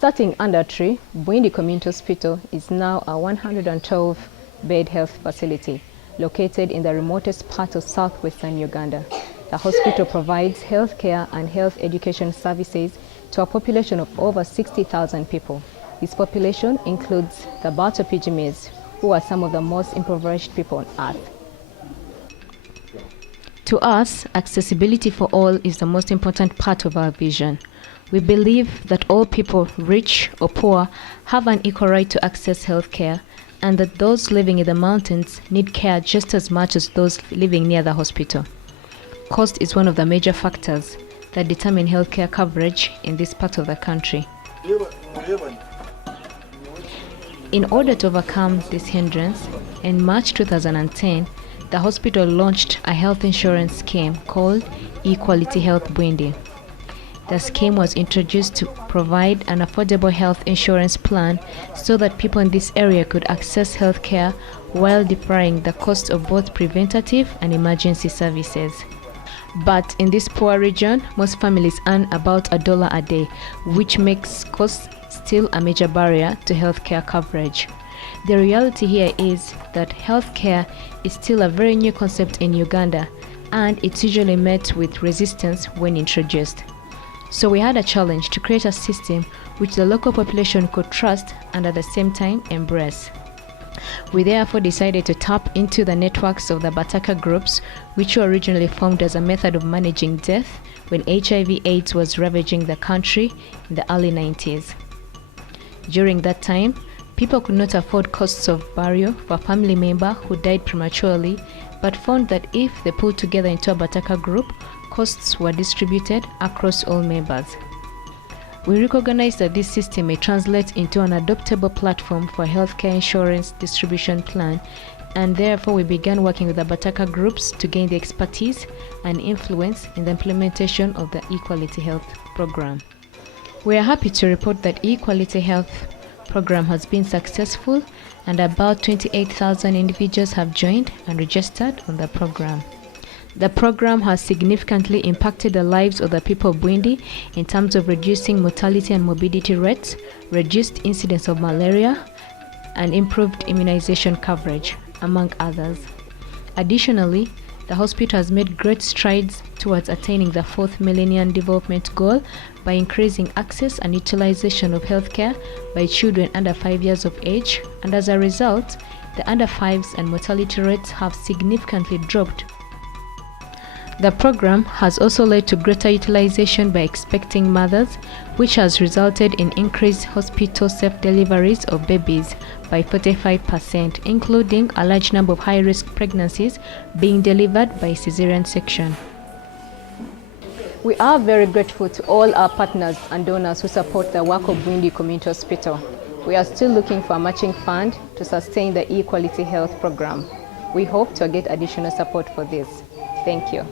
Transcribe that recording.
Starting under tree, Bwindi Community Hospital is now a 112-bed health facility located in the remotest part of southwestern Uganda. The hospital provides health care and health education services to a population of over 60,000 people. This population includes the Bato Pygmies, who are some of the most impoverished people on earth. To us, accessibility for all is the most important part of our vision. We believe that all people, rich or poor, have an equal right to access health care, and that those living in the mountains need care just as much as those living near the hospital. Cost is one of the major factors that determine healthcare coverage in this part of the country. In order to overcome this hindrance, in March 2010, the hospital launched a health insurance scheme called eQuality Health Bwindi. The scheme was introduced to provide an affordable health insurance plan so that people in this area could access health care while defraying the cost of both preventative and emergency services. But in this poor region, most families earn about $1 a day, which makes costs still a major barrier to healthcare coverage. The reality here is that healthcare is still a very new concept in Uganda, and it's usually met with resistance when introduced. So we had a challenge to create a system which the local population could trust and at the same time embrace. We therefore decided to tap into the networks of the Bataka groups, which were originally formed as a method of managing death when HIV/AIDS was ravaging the country in the early 90s. During that time, people could not afford costs of burial for a family member who died prematurely, but found that if they pulled together into a Bataka group, costs were distributed across all members. We recognize that this system may translate into an adoptable platform for healthcare insurance distribution plan, and therefore we began working with the Bataka groups to gain the expertise and influence in the implementation of the eQuality Health program. We are happy to report that eQuality Health program has been successful, and about 28,000 individuals have joined and registered on the program. The program has significantly impacted the lives of the people of Bwindi in terms of reducing mortality and morbidity rates, reduced incidence of malaria, and improved immunization coverage, among others. Additionally, the hospital has made great strides towards attaining the 4th Millennium Development Goal by increasing access and utilization of healthcare by children under 5 years of age, and as a result, the under 5s and mortality rates have significantly dropped. The program has also led to greater utilization by expecting mothers, which has resulted in increased hospital self-deliveries of babies by 45%, including a large number of high-risk pregnancies being delivered by cesarean section. We are very grateful to all our partners and donors who support the work of Bwindi Community Hospital. We are still looking for a matching fund to sustain the eQuality Health program. We hope to get additional support for this. Thank you.